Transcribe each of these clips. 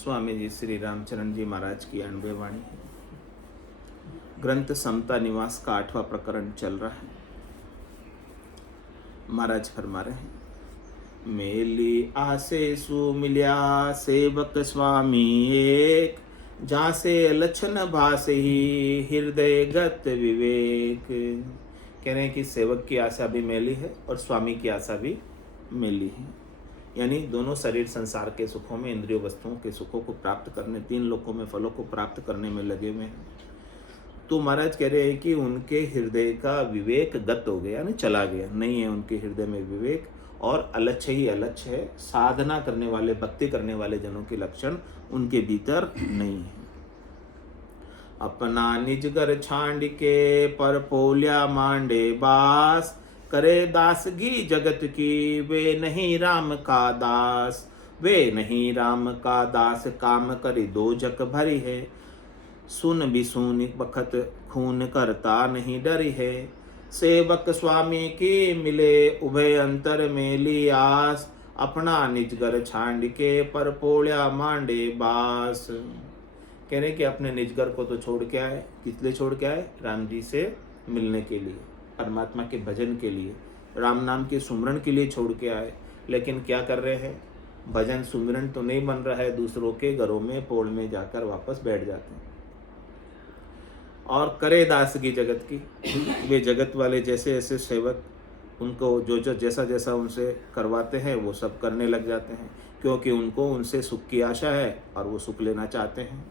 स्वामी जी श्री रामचरण जी महाराज की 98 वाणी है। ग्रंथ समता निवास का 8वां प्रकरण चल रहा है। महाराज फरमा रहे हैं, मेली आसे सु मिल्या सेवक स्वामी एक, जासे लक्षण भासे ही हृदय गत विवेक। कह रहे हैं कि सेवक की आशा भी मेली है और स्वामी की आशा भी मेली है। यानी दोनों शरीर संसार के सुखों में, इंद्रिय वस्तुओं के सुखों को प्राप्त करने, 3 लोकों में फलों को प्राप्त करने में लगे हुए हैं। तो महाराज कह रहे हैं कि उनके हृदय का विवेक गत हो गया, यानी चला गया, नहीं है उनके हृदय में विवेक, और अलक्ष्य ही अलक्ष्य है। साधना करने वाले, भक्ति करने वाले जनों के लक्षण उनके भीतर नहीं है। अपना निज घर छांड के पर पोल्या मांडे बास, करे दासगी जगत की वे नहीं राम का दास। वे नहीं राम का दास काम करी दो जक भरी है, सुन भी सुन बखत खून करता नहीं डरी है। सेवक स्वामी की मिले उभय अंतर में ली आस, अपना निज घर छांड के पर पोल्या मांडे बास। कह रहे कि अपने निज घर को तो छोड़ के आए, किस लिए छोड़ के आए? राम जी से मिलने के लिए, परमात्मा के भजन के लिए, राम नाम के सुमरण के लिए छोड़ के आए। लेकिन क्या कर रहे हैं? भजन सुमरण तो नहीं बन रहा है, दूसरों के घरों में पोड़ में जाकर वापस बैठ जाते हैं। और करे दास की जगत की, वे जगत वाले जैसे ऐसे सेवक उनको जो जैसा जैसा उनसे करवाते हैं वो सब करने लग जाते हैं, क्योंकि उनको उनसे सुख की आशा है और वो सुख लेना चाहते हैं।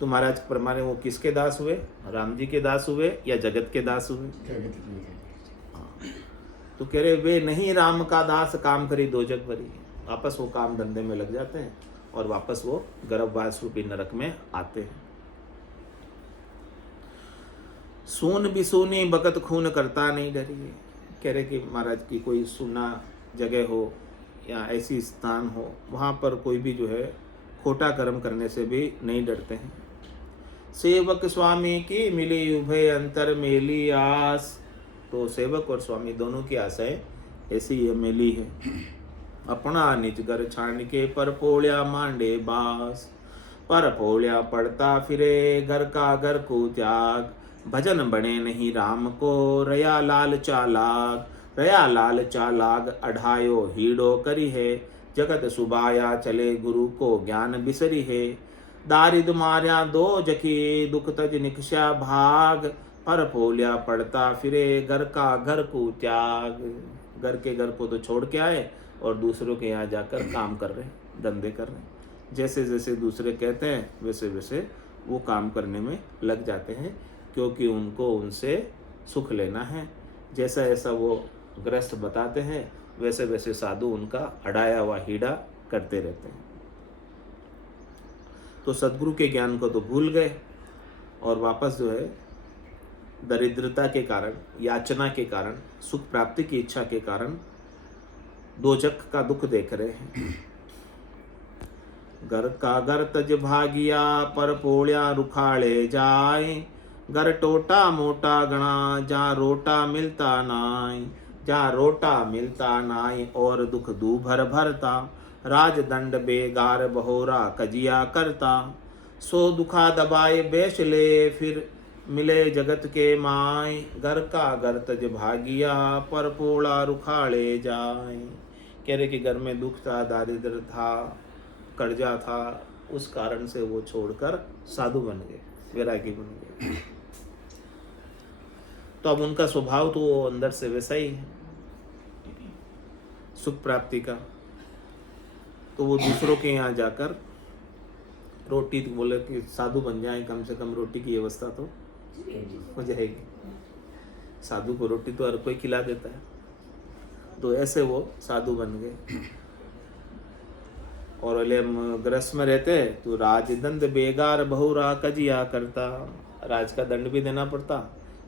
तो महाराज परमाने वो किसके दास हुए? राम जी के दास हुए या जगत के दास हुए? तो कह रहे वे नहीं राम का दास काम करी दो जग भरी। वापस वो काम धंधे में लग जाते हैं और वापस वो गर्भवास रूपी नरक में आते हैं। सून भी सूनी बकत खून करता नहीं डरी। कह रहे कि महाराज की कोई सुना जगह हो या ऐसी स्थान हो, वहाँ पर कोई भी जो है खोटा कर्म करने से भी नहीं डरते हैं। सेवक स्वामी की मिली उभय अंतर मेली आस। तो सेवक और स्वामी दोनों की आशाएं ऐसी ये मेली है। अपना निज घर छांड के पर पोल्या मांडे बास, पर पोल्या पड़ता फिरे घर का घर को त्याग। भजन बने नहीं राम को रया लाल चालाक। रया लाल चालाक अढ़ायो हीड़ो करी है, जगत सुबाया चले गुरु को ज्ञान बिसरी है। दारिद मार्या दो जखी दुख तज निकषा भाग, पर पोल्या पड़ता फिरे घर का घर को त्याग। घर के घर को तो छोड़ के आए और दूसरों के यहाँ जाकर काम कर रहे, धंधे कर रहे। जैसे जैसे दूसरे कहते हैं वैसे वैसे वो काम करने में लग जाते हैं, क्योंकि उनको उनसे सुख लेना है। जैसा ऐसा वो गृहस्थ बताते हैं वैसे वैसे साधु उनका अड़ाया हुआ हीड़ा करते रहते हैं। तो सद्गुरु के ज्ञान को तो भूल गए और वापस जो है दरिद्रता के कारण, याचना के कारण, सुख प्राप्ति की इच्छा के कारण दोजक का दुख देख रहे हैं। घर का घर तज भागिया पर पोल्या रुखाड़े जाए, घर टोटा मोटा गणा जा रोटा मिलता नाई। जा रोटा मिलता नाई और दुख दू भर भरता, राजदंड बेगार बहोरा कजिया करता। सो दुखा दबाए बेच ले फिर मिले जगत के माय, घर का घर तज भागिया पर पोला रुखाड़े जाए। कह रहे कि घर में दुख था, दारिद्र था, कर्जा था, उस कारण से वो छोड़कर साधु बन गए, वैरागी बन गए। तो अब उनका स्वभाव तो वो अंदर से वैसा ही है, सुख प्राप्ति का। तो वो दूसरों के यहाँ जाकर रोटी, बोले कि साधु बन जाए, कम से कम रोटी की व्यवस्था तो हो जाएगी। साधु को रोटी तो हर कोई खिला देता है, तो ऐसे वो साधु बन गए। और गृहस्थ में रहते तो राजदंड बेगार बहुरा कजिया करता। राज का दंड भी देना पड़ता,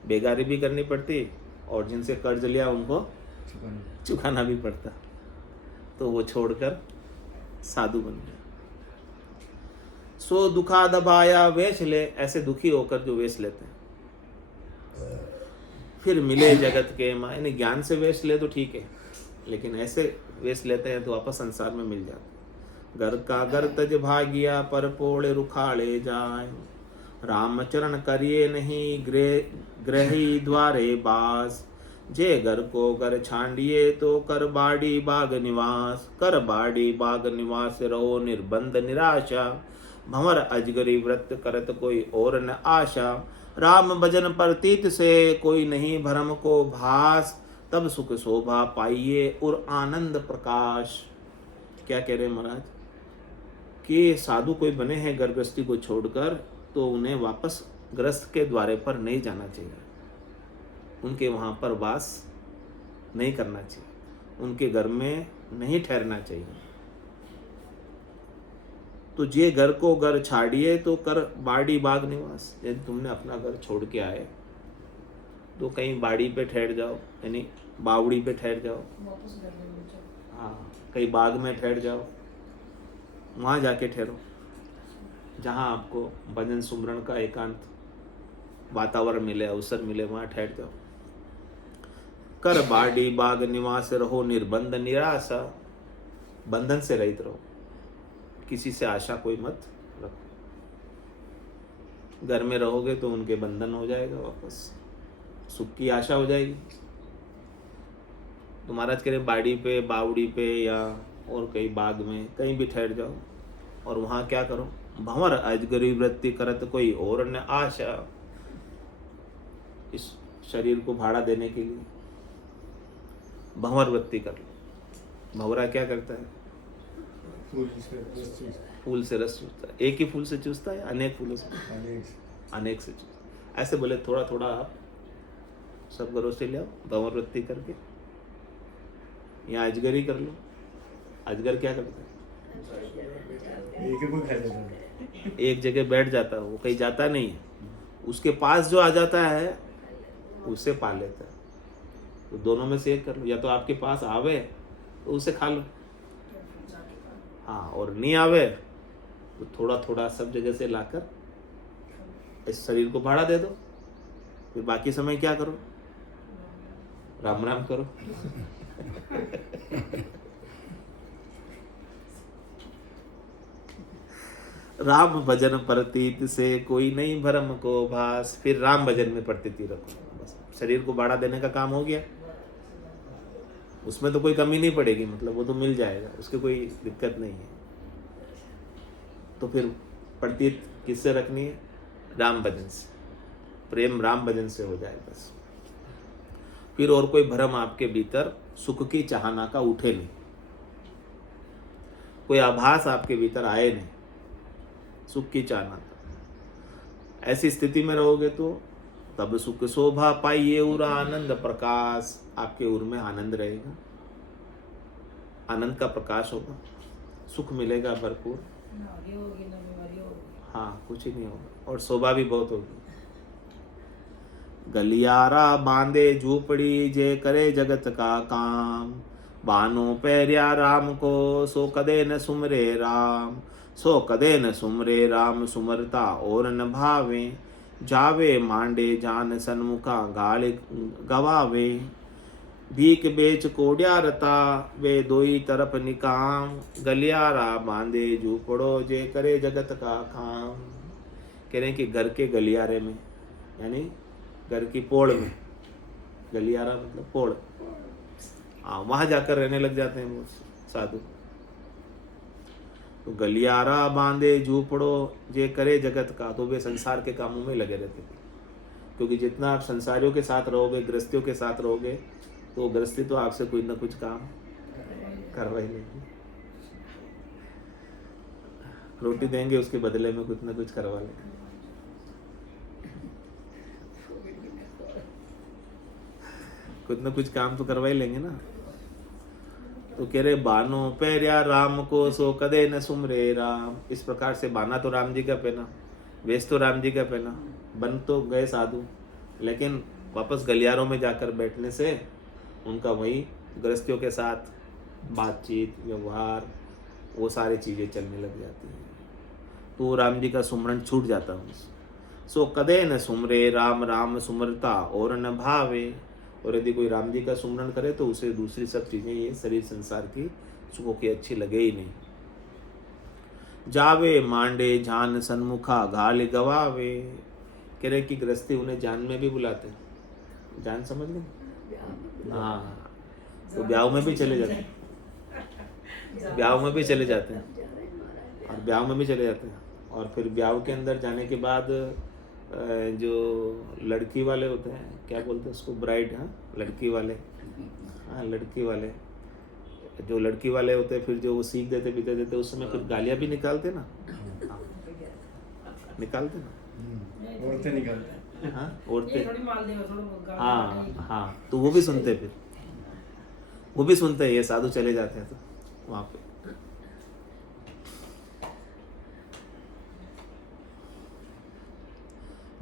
बेगारी भी करनी पड़ती, और जिनसे कर्ज लिया उनको चुकाना भी पड़ता। तो वो छोड़कर साधु बन गया। सो दुखा दबाया वेश ले, ऐसे दुखी होकर जो वेश लेते हैं। फिर मिले जगत के माँ, यानी ज्ञान से वेश ले तो ठीक है, लेकिन ऐसे वेश लेते हैं तो वापस संसार में मिल जाते हैं। घर का घर तज भागिया, पर पोड़ रुखाड़े जाय। रामचरण करिए नहीं, ग्रही द्वारे बास। जे घर को घर छांडिए, तो कर बाड़ी बाग निवास। कर बाड़ी बाग निवास, रहो निर्बंध निराशा। भंवर अजगरी व्रत करत, कोई और न आशा। राम भजन प्रतीत से, कोई नहीं भरम को भास। तब सुख शोभा पाइए, और आनंद प्रकाश। क्या कह रहे हैं महाराज कि साधु कोई बने हैं गर्भस्थी को छोड़कर, तो उन्हें वापस ग्रस्त के द्वारे पर नहीं जाना चाहिए, उनके वहाँ पर वास नहीं करना चाहिए, उनके घर में नहीं ठहरना चाहिए। तो जे घर को घर छाड़िए, तो कर बाड़ी बाग निवास। यदि तुमने अपना घर छोड़ के आए, तो कहीं बाड़ी पे ठहर जाओ, यानी बावड़ी पे ठहर जाओ, हाँ, कहीं बाग में ठहर जाओ, वहाँ जाके ठहरो, जहाँ आपको भजन सुमरण का एकांत वातावरण मिले, अवसर मिले, वहाँ ठहर जाओ। कर बाड़ी बाग निवास, रहो निर्बंध निराशा। बंधन से रहित रहो, किसी से आशा कोई मत रखो। घर में रहोगे तो उनके बंधन हो जाएगा, वापस सुख की आशा हो जाएगी। तो महाराज कह रहे बाड़ी पे, बावड़ी पे, या और कहीं बाग में कहीं भी ठहर जाओ, और वहाँ क्या करो, भंवर अजगरी वृत्ति करत, कोई और न आशा। इस शरीर को भाड़ा देने के लिए भंवर वृत्ति कर लो। भंवरा क्या करता है, फूल से रस चूसता है। एक ही फूल से चूसता है, अनेक फूलों से, अनेक से चूसता। ऐसे बोले थोड़ा थोड़ा आप सब घरों से ले आओ, भंवर वृत्ति करके। यहाँ अजगरी कर लो। अजगर क्या करता है, एक जगह बैठ जाता है, वो कहीं जाता नहीं है, उसके पास जो आ जाता है उसे पा लेता है। तो दोनों में से एक कर लो, या तो आपके पास आवे तो उसे खा लो, हाँ, और नहीं आवे तो थोड़ा थोड़ा सब जगह से लाकर इस शरीर को भाड़ा दे दो। फिर बाकी समय क्या करो, राम राम करो। राम भजन प्रतीत से, कोई नहीं भरम को भास। फिर राम भजन में प्रतीति रखो, बस शरीर को बाड़ा देने का काम हो गया, उसमें तो कोई कमी नहीं पड़ेगी, मतलब वो तो मिल जाएगा, उसकी कोई दिक्कत नहीं है। तो फिर प्रतीत किससे रखनी है, राम भजन से, प्रेम राम भजन से हो जाए बस। फिर और कोई भ्रम आपके भीतर सुख की चाहना का उठे नहीं, कोई आभास आपके भीतर आए नहीं सुख की चाहना का। ऐसी स्थिति में रहोगे तो तब सुख शोभा पाइए, और आनंद प्रकाश। आपके उर में आनंद रहेगा, आनंद का प्रकाश होगा, सुख मिलेगा भरपूर, हाँ, कुछ ही नहीं होगा, और शोभा भी बहुत होगी। गलियारा बांधे झूपड़ी, जे करे जगत का काम। बानो पैरिया राम को, सो कदे न सुमरे राम। सो कदे न सुमरे राम, सुमरता और न भावे। जावे मांडे जान सन्मुखा, गाल गवावे। भीख बेच कोड्या रता, वे दोई तरफ निकाम। गलियारा बांधे झूपड़ो, जे करे जगत का काम। कह रहे हैं कि घर के गलियारे में, यानी घर की पोड़ में, गलियारा मतलब पोड़, हाँ, वहां जाकर रहने लग जाते हैं वो साधु। तो गलियारा बांधे झूपड़ो, जे करे जगत का, तो वे संसार के कामों में लगे रहते थे। क्योंकि जितना आप संसारियों के साथ रहोगे, गृहस्थियों के साथ रहोगे, तो गृहस्थी तो आपसे कुछ ना कुछ काम करवा ही लेंगे, रोटी देंगे उसके बदले में कुछ ना कुछ करवा लेंगे। कुछ ना कुछ काम तो करवा ही लेंगे ना। तो कह रहे बानो पैरिया राम को, सो कदे न सुमरे राम। इस प्रकार से बाना तो राम जी का पहना, वेश तो राम जी का पहना, बन तो गए साधु, लेकिन वापस गलियारों में जाकर बैठने से उनका वही गृहस्थियों के साथ बातचीत, व्यवहार, वो सारी चीज़ें चलने लग जाती हैं। तो राम जी का सुमरण छूट जाता है। सो कदे न सुमरे राम, राम सुमरता और न भावे। और यदि कोई राम जी का सुमरण करे तो उसे दूसरी सब चीज़ें, ये शरीर संसार की सुखों की अच्छी लगे ही नहीं। जावे मांडे जान सन्मुखा घाल गवावे। कह रहे कि गृहस्थी उन्हें जान में भी बुलाते हैं। जान समझ गए? हाँ, तो ब्याह में भी चले जाते हैं, ब्याह में भी चले जाते हैं, और ब्याह में भी चले जाते हैं। और फिर ब्याह के अंदर जाने के बाद जो लड़की वाले होते हैं, क्या बोलते हैं उसको, ब्राइड, हाँ लड़की वाले, हाँ लड़की वाले, जो लड़की वाले होते हैं फिर जो वो सीख देते पीते देते, उस समय फिर गालियाँ भी निकालते ना, हाँ, निकालते ना, औरतें निकालते हैं, हाँ औरतें, हाँ हाँ, तो वो भी सुनते, फिर वो भी सुनते हैं, ये साधु चले जाते हैं तो वहाँ पे।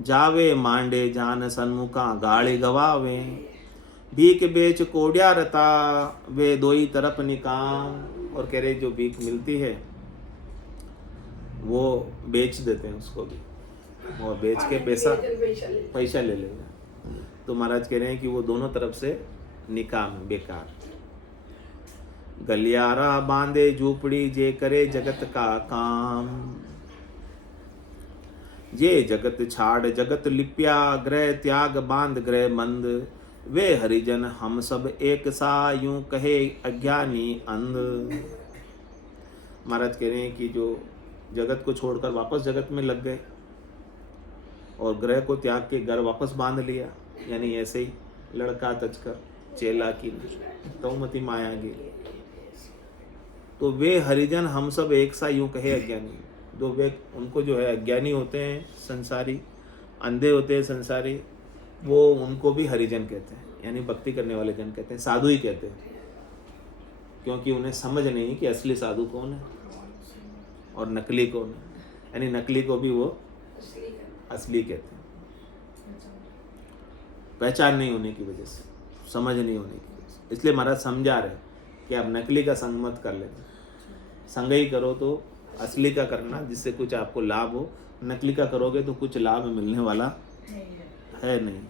जावे मांडे जान सन्मुखा गाड़ी गवावे, भीख बेच कोड्या रता वे दोई तरफ निकाम। और कह रहे जो भीख मिलती है वो बेच देते हैं उसको भी, वो बेच के पैसा ले लेगा। तो महाराज कह रहे हैं कि वो दोनों तरफ से निकाम, बेकार। गलियारा बांधे झूपड़ी जे करे जगत का काम, जे जगत छाड़ जगत लिप्या ग्रह त्याग बांध ग्रह मंद, वे हरिजन हम सब एक सा यूं कहे अज्ञानी अंध। महाराज कह रहे हैं कि जो जगत को छोड़कर वापस जगत में लग गए और ग्रह को त्याग के घर वापस बांध लिया, यानी ऐसे ही लड़का तजकर चेला की तौमती माया गी, तो वे हरिजन हम सब एक सा यूं कहे अज्ञानी। दो वे उनको जो है अज्ञानी होते हैं, संसारी, अंधे होते हैं संसारी, वो उनको भी हरिजन कहते हैं, यानी भक्ति करने वाले जन कहते हैं, साधु ही कहते हैं, क्योंकि उन्हें समझ नहीं कि असली साधु कौन है और नकली कौन है, यानी नकली को भी वो असली कहते हैं, पहचान नहीं होने की वजह से, समझ नहीं होने की वजह से। इसलिए महाराज समझा रहे कि आप नकली का संग मत कर लेना, संग ही करो तो असली का करना, जिससे कुछ आपको लाभ हो। नकली का करोगे तो कुछ लाभ मिलने वाला है नहीं।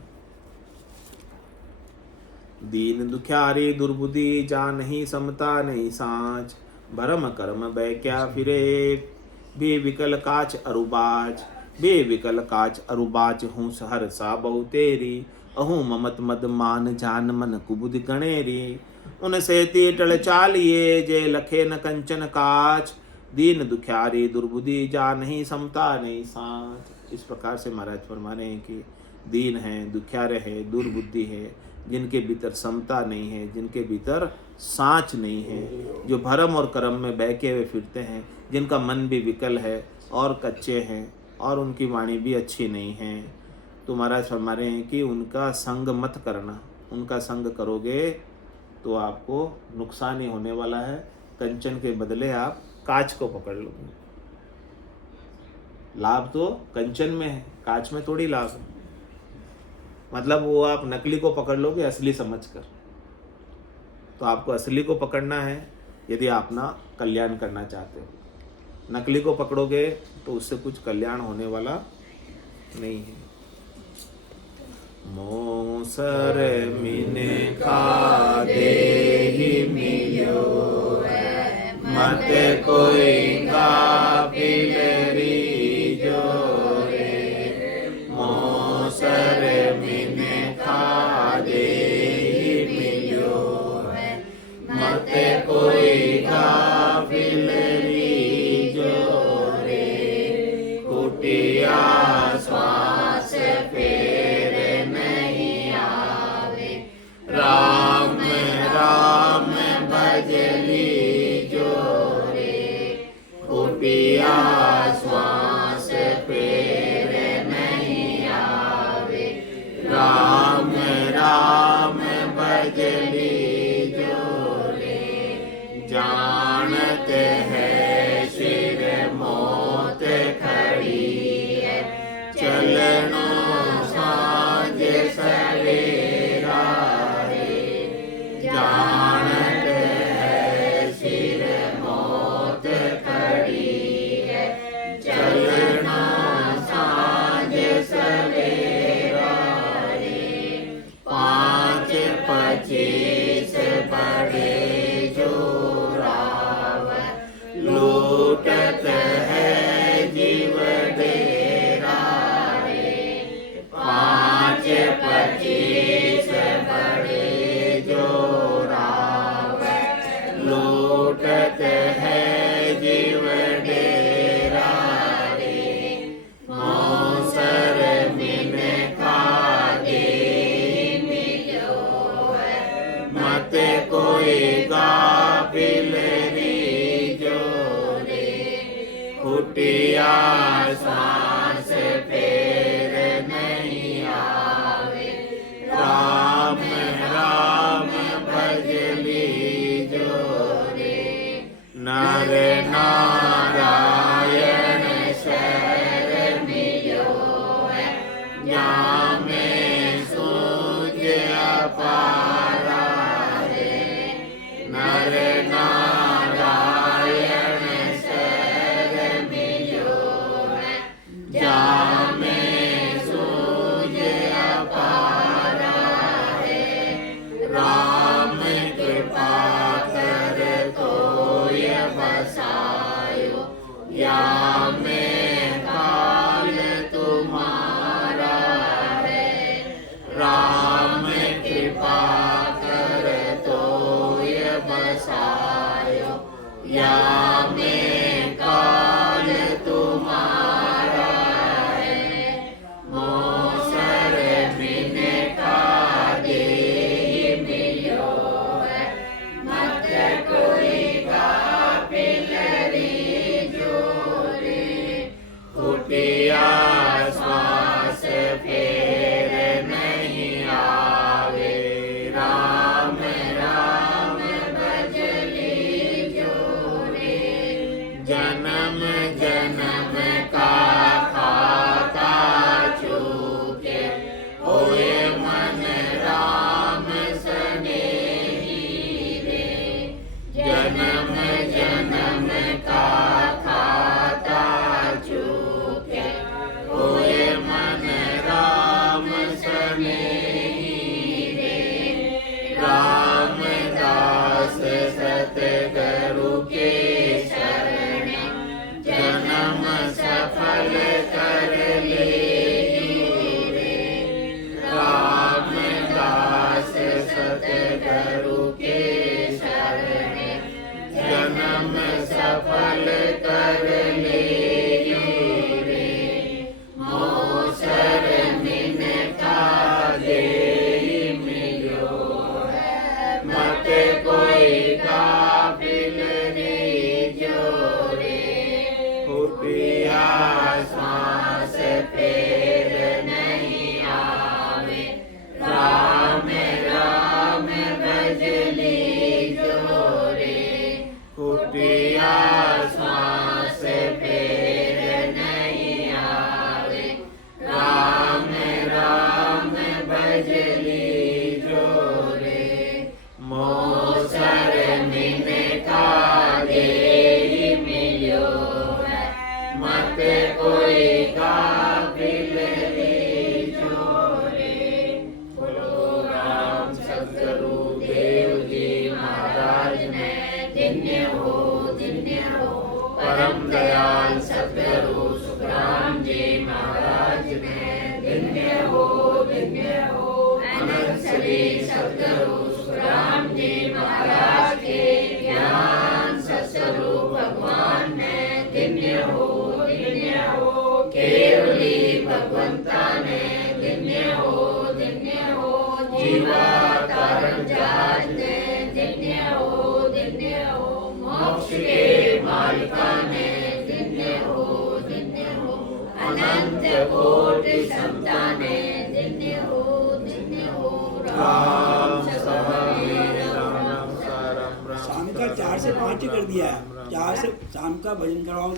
दीन दुखियारी दुर्बुद्धि जा नहीं समता नहीं सांच, भरम कर्म बै क्या फिरे बे विकल काच अरुबाज, बे विकल काच अरुबाज हूँ सहर सा बहु तेरी, अहूँ ममत मद मान जान मन कुबुद गणेरी, उनसे तीटल चालिए जे लखे न कंचन काच, दीन दुखियारी दुर्बुद्धि जा नहीं समता नहीं सांच। इस प्रकार से महाराज फरमा रहे हैं कि दीन है, दुखियारे है, दुर्बुद्धि है, जिनके भीतर समता नहीं है, जिनके भीतर सांच नहीं है, जो भरम और कर्म में बहके हुए फिरते हैं, जिनका मन भी विकल है और कच्चे हैं और उनकी वाणी भी अच्छी नहीं है, तो महाराज फरमा रहे हैं कि उनका संग मत करना। उनका संग करोगे तो आपको नुकसान ही होने वाला है, कंचन के बदले आप कांच को पकड़ लोगे। लाभ तो कंचन में है, कांच में थोड़ी लाभ है। मतलब वो आप नकली को पकड़ लोगे असली समझकर, तो आपको असली को पकड़ना है यदि आप ना कल्याण करना चाहते हो। नकली को पकड़ोगे तो उससे कुछ कल्याण होने वाला नहीं है। मोसर मिने का देहि मिलो मत कोई गाफिलरी जोरे, मोसर मिने का देहि मिलो मत कोई गाफिलरी जोरे, कुटिया श्वास फेर नहीं आवे, राम राम भजली कुटिया श्वास फेर नहीं आवे, राम राम भजली जोरे, जानते हैं शिर मौत खड़ी है, चलनो साँझ सवेरा है, जानते हैं शिर मौत खड़ी है, फुटिया श्वास फेर नहीं आवे। राम राम भजली जोरे, नर नारायण शरण मिलो है। जामे सूझ अपारा है, नर नारायण शरण मिलो है। जामे सूझ अपारा है, राम कृपा कर कोय बसायो। या में काल तुम्हारा है, राम कृपा कर तोय बसायो। या में काल तुम्हारा है, मोसर बिन का देहि मिलो है। मत कोई गाफिल रे जोरे, फुटिया श्वास फेर नहीं आवे। राम राम भजली जोरे, जन्म जन्म का खाता चूके। होए मन राम सनेही रे, जन्म जन्म का खाता चूके। होए मन राम सनेही रे, रामदास सतगुरु के शरण। जन्म सफल कर ले रे, रामदास सतगुरु के शरण। जन्म सफल कर ले रे, मोसर मिन का देहि मिलो है। मत कोई गाफिल रे जोरे, फुटिया श्वास फेर नहीं आवे। राम राम भजली जोरे, फुटिया श्वास फेर नहीं आवे। राम राम भजली जोरे, मोसर मिन का देहि मिलो है। मत कोई गाफिल रे जोरे। बोलो राम सतगुरु देव जी महाराज ने धन्य हो, धन्य हो। परम दयाल सतगुरु सुखराम जी महाराज ने धन्य हो, धन्य हो। अनंत श्री सतगुरु सुखराम जी महाराज के ज्ञान सत्स्वरूप भगवान ने धन्य हो, धन्य हो। केवली भगवंता ने धन्य हो, धन्य हो। जीवा कारण जहाज ने धन्य हो, धन्य हो। मोक्ष के मालिका ने धन्य हो, धन्य हो। अनंत कोटि समता ने धन्य हो, धन्य हो। राम सहाय राम सारम राम। शाम का 4 से 5 कर दिया है। 4 से शाम का भजन कराओ।